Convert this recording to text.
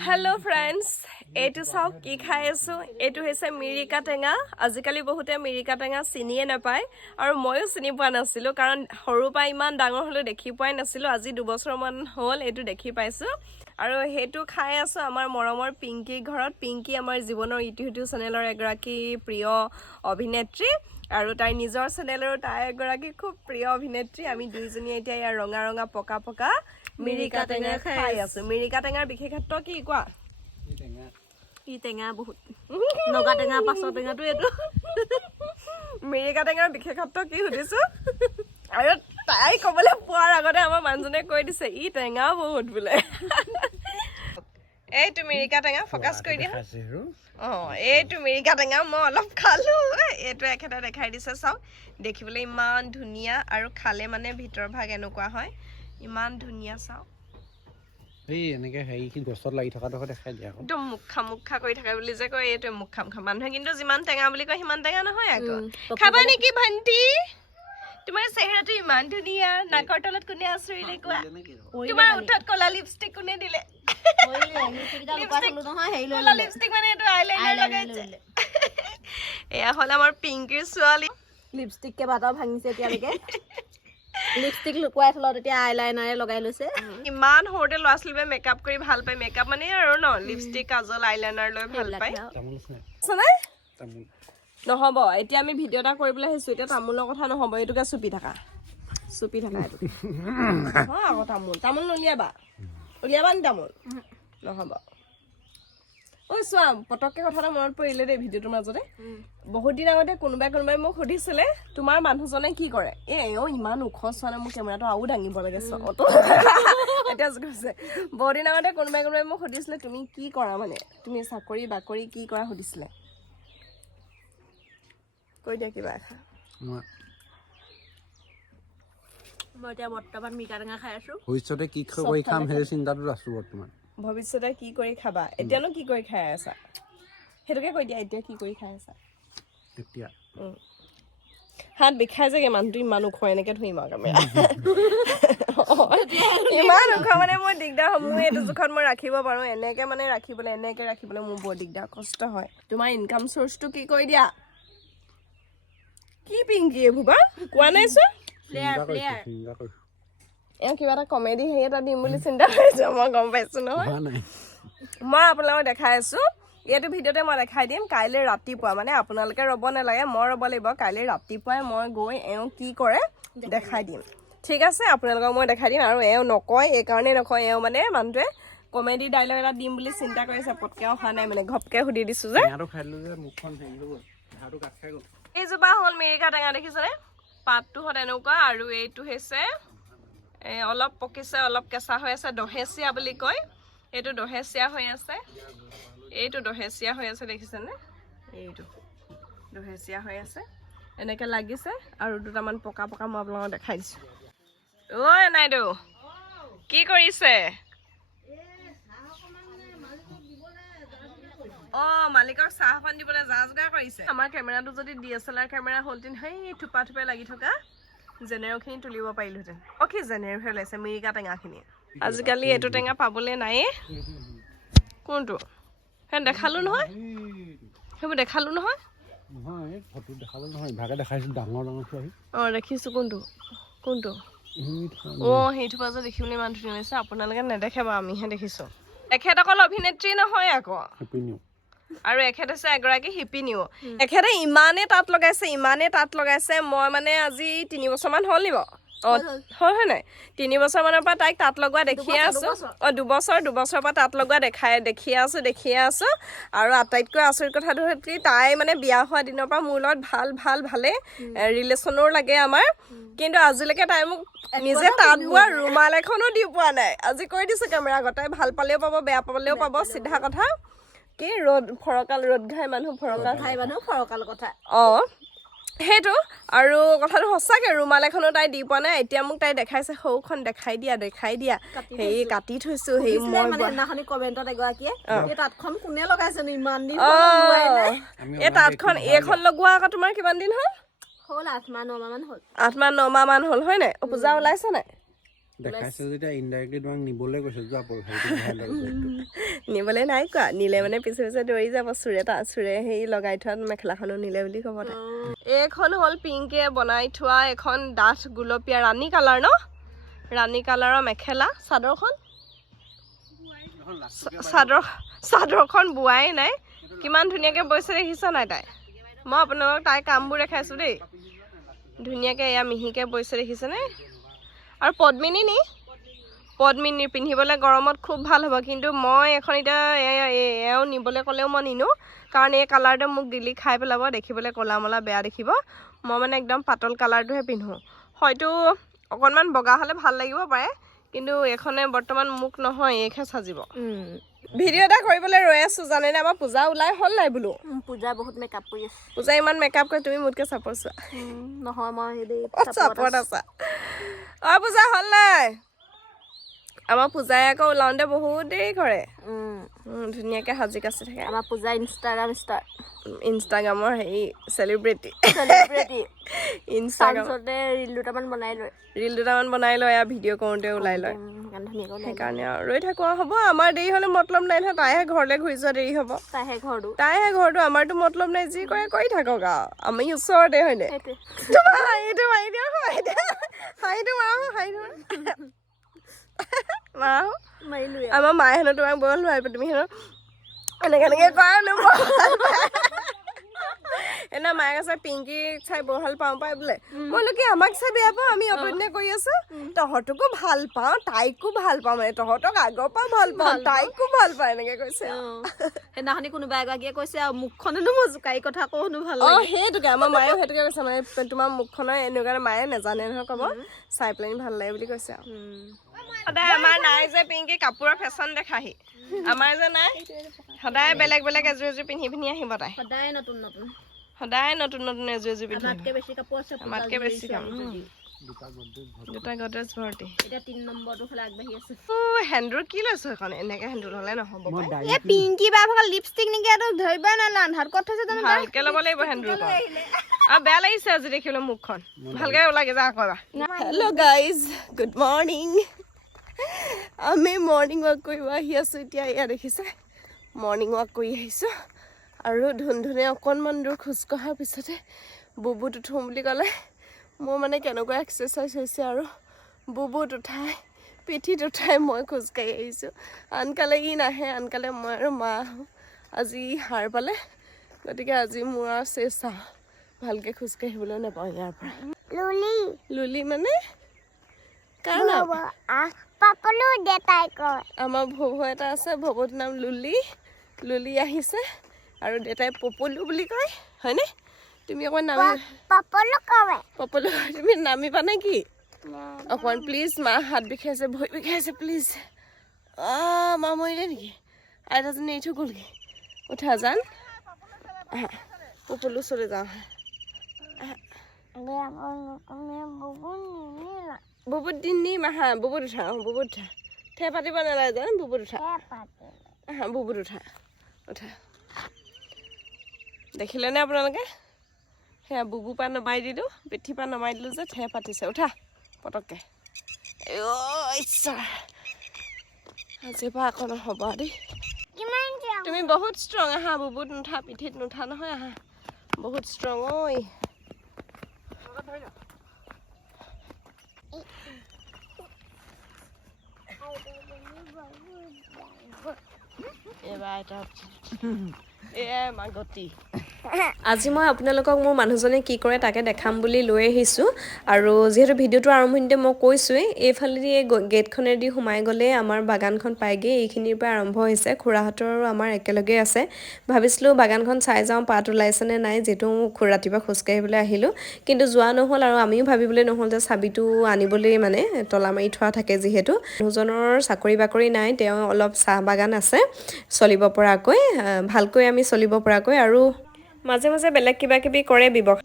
Hello friends, এইটো চাওক কি খাই আছো এইটো হৈছে মিৰিকা টেঙা আজিকালি বহুতে মিৰিকা টেঙা চিনিয়ে নাপায় আৰু ময়ো চিনি পোৱা নাছিলো কাৰণ সৰু পা ইমান ডাঙৰ হলো দেখি পোৱাই নাছিলো আজি 2 বছৰ মান হ'ল এইটো দেখি পাইছো আৰু হেতু খাই আছো আমাৰ মৰমৰ পিংকি ঘৰত পিংকি আমাৰ জীৱনৰ ইউটিউব চেনেলৰ এগৰাকী প্ৰিয় অভিনেত্ৰী আৰু তাই নিজৰ চেনেলৰ তাই এগৰাকী খুব প্ৰিয় অভিনেত্ৰী আমি দুইজনী এতিয়া ইয়াৰ ৰঙা ৰঙা পকা পকা মিৰিকা টেঙা খাই আছো মিৰিকা টেঙাৰ বিশেষত্ব কি কোৱা ই টেঙা বহুত নগা টেঙা পাছৰ টেঙাটো এইটো মিৰিকা টেঙাৰ বিশেষত্ব কি সুধিছো আৰু তাই কবলৈ পোৱাৰ আগতে আমাৰ মানুহজনে কৈ দিছে ই টেঙা বহুত বোলে এইটো মিৰিকা টেঙা ফকাস কৰি দিয়া এইটো মিৰিকা টেঙা মই অলপ খালো এইটো একেটা দেখাই দিছে চাওক দেখিবলৈ ইমান ধুনীয়া আৰু খালে মানে ভিতৰ ভাগ এনেকুৱা হয় ইমান ধুনীয়া চাওক এই এনেকে হেৰি কি গছত লাগি থকা দেখো দেখাই দিয়া একদম মুখা কৰি থাকে বুলি যে কয় এইটো মুখা মানুহে কিন্তু যিমান টেঙা বুলি কয় সিমান টেঙা নহয় আকৌ খাবা নেকি ভন্টি তোমাৰ চেহেৰাটো ইমান ধুনীয়া নাকৰ তলত কোনে আছৰিলে কোৱা তোমাৰ উঠত কলা লিপষ্টিক কোনে দিলে লিপষ্টিক মানে এইটো আইলাইনাৰ লগাইছে এয়া হ'ল আমাৰ পিংকিৰ ছোৱালী লিপষ্টিক কেইবাটাও ভাঙিছে এতিয়ালৈকে লিপষ্টিক লুকুৱাই থলত এতিয়া আইলাইনাৰে লগাই লৈছে ইমান সৰুতে ল'ৰা ছোৱালীবোৰে মেকআপ কৰি ভাল পায় মেকআপ মানে আৰু ন লিপষ্টিক কাজল আইলাইনাৰ লৈ ভাল পায় নহ'ব এতিয়া আমি ভিডিঅ' এটা কৰিবলৈ আহিছো এতিয়া তামোলৰ কথা নহ'ব এইটোকে চুপি থাকা এইটো আকৌ তামোল উলিয়াবা নি তামোল নহ'ব ঐ চোৱা পটককে কথা এটা মনত পৰিলে দেই ভিডিঅ'টোৰ মাজতে বহুত দিন আগতে কোনোবাই মোক সুধিছিলে তোমাৰ মানুহজনে কি কৰে ইমান ওখ চোৱা নাই মোৰ কেমেৰাটো আৰু দাঙিব লাগে এতিয়া কৈছে বহুত দিন আগতে কোনোবাই মোক সুধিছিলে তুমি কি কৰা মানে তুমি চাকৰি বাকৰি কি কৰা সুধিছিলে কৈ দিয়া কিবা এখন মই এতিয়া বৰ্তমান মিৰিকা টেঙা খাই আছো ভৱিষ্যতে কি কৰি খাম সেই চিন্তাটোত আছো বৰ্তমান ভৱিষ্যতে কি কৰি খাবা এতিয়ানো কি কৰি খাই আছা সেইটোকে কৈ দিয়া এতিয়া কি কৰি খাই আছা এতিয়া হাত বিষাই যাগে মানুহটো ইমান ওখ এনেকে ধৰিম আৰু কামে ইমান ওখ মানে মোৰ দিগদাৰ হয় মোৰ এইটো জোখত মই ৰাখিব পাৰো এনেকে মানে ৰাখিবলৈ মোৰ বৰ দিগদাৰ কষ্ট হয় তোমাৰ ইনকাম চ'ৰ্চটো কি কৰি দিয়া কি পিংকি এইভোবা কোৱা নাই চোন কিবা এটা কমেডি হেৰি এটা দিম বুলি চিন্তা কৰিছো মই গম পাইছো নহয় মই আপোনালোকক দেখাই আছো এইটো ভিডিঅ'তে মই দেখাই দিম কাইলৈ ৰাতিপুৱা মানে আপোনালোকে ৰ'ব নালাগে মই ৰ'ব লাগিব কাইলৈ ৰাতিপুৱাই মই গৈ কি কৰে দেখাই দিম ঠিক আছে আপোনালোকক মই দেখাই দিম আৰু নকয় এইকাৰণেই নকয় মানে মানুহটোৱে কমেডি ডাইলগ এটা দিম বুলি চিন্তা কৰিছে পটকে অহা নাই মানে ঘপকে সুধি দিছো যে এইজোপা হ'ল মিৰিকা টেঙা দেখিছেনে পাতটো হ'ল এনেকুৱা আৰু এইটো হৈছে অলপ পকিছে অলপ কেঁচা হৈ আছে দহেচীয়া বুলি কয় এইটো দহেচীয়া হৈ আছে দেখিছেনে এইটো দহেচীয়া হৈ আছে এনেকে লাগিছে আৰু দুটামান পকা মই আপোনালোকক দেখাই দিছো ঐ নাইদেউ কি কৰিছে মালিকক চাহ অকণ দিবলৈ যা যোগাৰ কৰিছে আমাৰ কেমেৰাটো যদি DSLR কেমেৰা হ'লহেঁতেন সেই থোপা লাগি থকা জেনেৰখিনি তুলিব পাৰিলোহেঁতেন কি জেনেৰহে ওলাইছে মিৰিকা টেঙাখিনি আজিকালি এইটো টেঙা পাবলৈ নাইয়ে কোনটো দেখালো নহয় সেইবোৰ দেখালো নহয় দেখিছো কোনটো সেইটো পাছত দেখিবলৈ ইমান ধুনীয়া লাগিছে আপোনালোকে নেদেখে বাৰু আমিহে দেখিছো এখেত অকল অভিনেত্ৰী নহয় আকৌ আৰু এখেত হৈছে এগৰাকী শিপিনীও এখেতে ইমানেই তাঁত লগাইছে মই মানে আজি 3 বছৰমান হ'ল নিব হয় নাই 3 বছৰ মানৰ পৰা তাইক তাঁত লগোৱা দেখিয়ে আছো 2 বছৰৰ পৰা তাঁত লগোৱা দেখিয়ে আছো আৰু আটাইতকৈ আচৰিত কথাটো হ'ল কি তাই মানে বিয়া হোৱা দিনৰ পৰা মোৰ লগত ভালে ৰিলেশ্যনো লাগে আমাৰ কিন্তু আজিলৈকে তাই মোক নিজে তাঁত বোৱা ৰুমাল এখনো দি পোৱা নাই আজি কৈ দিছো কেমেৰা আগত তাই ভাল পালেও পাব বেয়া পালেও পাব চিধা কথা কি ৰ'দ ঘাই মানুহ ফৰকাল কথা সেইটো আৰু কথাটো সঁচাকে ৰুমাল এখনো তাই দি পোৱা নাই এতিয়া মোক তাই দেখাইছে সৌখন দেখাই দিয়া হেৰি কাটি থৈছো হেৰি মই সেইদিনাখনি কমেণ্টত এগৰাকীয়ে এই তাঁতখন কোনে লগাইছে ইমান দিন এই তাঁতখন এইখন লগোৱা আকৌ তোমাৰ কিমান দিন হ'ল 8 মাহ 9 মাহ মান হ'ল 8 মাহ 9 মাহ মান হ'ল হয় নাই পূজা ওলাইছে নাই দেখাইছে যেতিয়া ইনডাইৰেক্টলি তোমাক নিবলৈ কৈছে যোৱা পল সেইটো ভাল লাগে নিবলৈ নাই কোৱা নিলে মানে পিছে পিছে দৌৰি যাব চুৰে সেই লগাই থোৱা মেখেলাখনো নিলে বুলি ক'ব তাই এইখন হ'ল পিংকিয়ে বনাই থোৱা এখন ডাঠ গুলপীয়া ৰাণী কালাৰ ন ৰাণী কালাৰৰ মেখেলা চাদৰখন বোৱাই নাই কিমান ধুনীয়াকৈ বৈছে দেখিছ নাই তাই মই আপোনালোকক তাই কামবোৰ দেখাইছোঁ দেই ধুনীয়াকৈ এয়া মিহিকৈ বৈছে দেখিছেনে আৰু পদ্মিনী পিন্ধিবলৈ গৰমত খুব ভাল হ'ব কিন্তু মই এখন এতিয়া এওঁ নিবলৈ ক'লেও মই নিনো কাৰণ এই কালাৰটো মোক দিলি খাই পেলাব দেখিবলৈ ক'লা মলা বেয়া দেখিব মই মানে একদম পাতল কালাৰটোহে পিন্ধোঁ হয়তো অকণমান বগা হ'লে ভাল লাগিব পাৰে কিন্তু এইখনে বৰ্তমান মোক নহয় এইহে সাজিব ভিডিঅ' এটা কৰিবলৈ ৰৈ আছোঁ জানেনে আমাৰ পূজা ওলাই হ'ল নাই বোলো পূজা বহুত মেকআপ কৰি আছে পূজা ইমান মেকআপ কৰে তুমি মোতকৈ চাপৰ চোৱা নহয় মই চাপৰত আছা পূজা হ'ল নাই আমাৰ পূজাই আকৌ ওলাওঁতে বহুত দেৰি কৰে ধুনীয়াকৈ সাজি কাচি থাকে আমাৰ পূজা ইনষ্টাগ্ৰামৰ হেৰি চেলিব্ৰিটি ইনষ্টাগ্ৰামতে ৰিল দুটামান বনাই লয় আৰু ভিডিঅ' কৰোঁতে ওলাই লয় সেইকাৰণে আৰু ৰৈ থাকোঁ আৰু হ'ব আমাৰ দেৰি হ'লে মতলব নাই নহয় তাইহে ঘৰলৈ ঘূৰি যোৱা দেৰি হ'ব তাইহে ঘৰটো আমাৰতো মতলব নাই যি কৰে কৰি থাকক আৰু আমি ওচৰতে হয়নে হাঁহিটো মাৰি দিয়ক হাঁহিটো আমাৰ মায়ে হেনো তোমাক বৰ ভাল পায় তুমি হেনো এনেকৈ কৰা এনে মায়ে কৈছে পিংকিক চাই বৰ ভাল পাওঁ পাই বোলে মই বোলো কি আমাক চাই বেয়া পাওঁ আমি অপন্য কৰি আছো তহঁতকো ভাল পাওঁ তাইকো ভাল পাওঁ মানে তহঁতক আগৰ পৰা ভাল পাওঁ তাইকো ভাল পাওঁ এনেকে কৈছে সেইদিনাখনি কোনোবা এগৰাকীয়ে কৈছে আৰু মুখখনেনো মই জোকাৰি কথা কওঁ ভাল সেইটোকে আমাৰ মায়েও সেইটোকে কৈছে মানে তোমাৰ মুখখনৰ এনেকুৱা মায়ে নাজানে নহয় ক'ব চাই পেলাই ভাল লাগে বুলি কৈছে আৰু সদায় আমাৰ নাই যে পিংকি কাপোৰৰ ফেশ্বন দেখাহি আমাৰ যে নাই সদায় বেলেগ বেলেগ এযোৰ এযোৰ পিন্ধি পিন্ধি আহিব তাই সদায় নতুন এযোৰ এযোৰ পিন্ধি আমাতকৈ বেছি কাপোৰ আছে আমাতকৈ বেছি কাম দুটা গডৰেজ ভৰ্তি এতিয়া 3 নম্বৰটো ফালে আগবাঢ়ি আছে হেণ্ডুৰ কি লৈছো এখন এনেকে হেণ্ডুৰ হ'লে নহ'ব এই পিংকি বা ভাগৰ লিপষ্টিক নেকি আৰু ধৰিবই নালা আন্ধাৰত ক'ত থৈছে জানো ভালকে ল'ব লাগিব হেণ্ডুৰ আৰু বেয়া লাগিছে আজি দেখিবলৈ মুখখন ভালকে ওলাগে যা আকৌ হেল্ল' গাইজ গুড মৰ্ণিং আমি মৰ্ণিং ৱাক কৰিব আহি আছোঁ এতিয়া এয়া দেখিছে মৰ্ণিং ৱাক কৰি আহিছোঁ আৰু ধুনধুনে অকণমান দূৰ খোজকঢ়াৰ পিছতে বুবুত উঠোঁ বুলি ক'লে মোৰ মানে কেনেকুৱা এক্সাৰচাইজ হৈছে আৰু বুবুত উঠাই পিঠিত উঠাই মই খোজকাঢ়ি আহিছোঁ আনকালে ই নাহে আনকালে মই আৰু মা আহোঁ আজি সাৰ পালে গতিকে আজি মোৰ আৰু চেষ্টা ভালকৈ খোজকাঢ়িবলৈ নাপাওঁ ইয়াৰ পৰা লুলি মানে কাৰ নাম আমাৰ ভৱু এটা আছে ভৱুৰ নাম লুলি আহিছে আৰু দেউতাই পপলু বুলি কয় হয়নে তুমি অকণমান পপলু তুমি নামিবা নে কি অকণমান প্লিজ মা হাত বিষাইছে ভৰি বিষাইছে প্লিজ মা মৰিলে নেকি আইতাজনী এৰি থৈ গ'লগৈ উঠা জান পপলু ওচৰলৈ যাওঁ বুবুত দিন নিম আহা বুবুত উঠা ঠে পাতিব নালাগে জান বুবুত উঠা বুবুত উঠা দেখিলেনে আপোনালোকে সেয়া বুবুৰ পৰা নমাই দিলোঁ পিঠিৰ পৰা নমাই দিলোঁ যে ঠে পাতিছে উঠা পটককৈ আজিৰ পৰা আকৌ নহ'ব দেই তুমি বহুত ষ্ট্ৰং আহা বুবুত নুঠা পিঠিত নুঠা নহয় আহা বহুত ষ্ট্ৰং ঐ এবাৰ এটা এয়াই মাগতি আজি মই আপোনালোকক মোৰ মানুহজনে কি কৰে তাকে দেখাম বুলি লৈ আহিছোঁ আৰু যিহেতু ভিডিঅ'টো আৰম্ভণিতে মই কৈছোঁৱেই এইফালেদি এই গেটখনেদি সোমাই গ'লে আমাৰ বাগানখন পায়গৈ এইখিনিৰ পৰা আৰম্ভ হৈছে খুৰাহঁতৰ আৰু আমাৰ একেলগে আছে ভাবিছিলোঁ বাগানখন চাই যাওঁ পাত ওলাইছেনে নাই যিহেতু ৰাতিপুৱা খোজকাঢ়িবলৈ আহিলোঁ কিন্তু যোৱা নহ'ল আৰু আমিও ভাবিবলৈ নহ'ল যে চাবিটো আনিবলৈ মানে তলা মাৰি থোৱা থাকে যিহেতু মানুহজনৰ চাকৰি বাকৰি নাই তেওঁ অলপ চাহ বাগান আছে চলিব পৰাকৈ ভালকৈ আমি চলিব পৰাকৈ আৰু মাজে মাজে বেলেগ কিবা কিবি কৰে ব্যৱসায়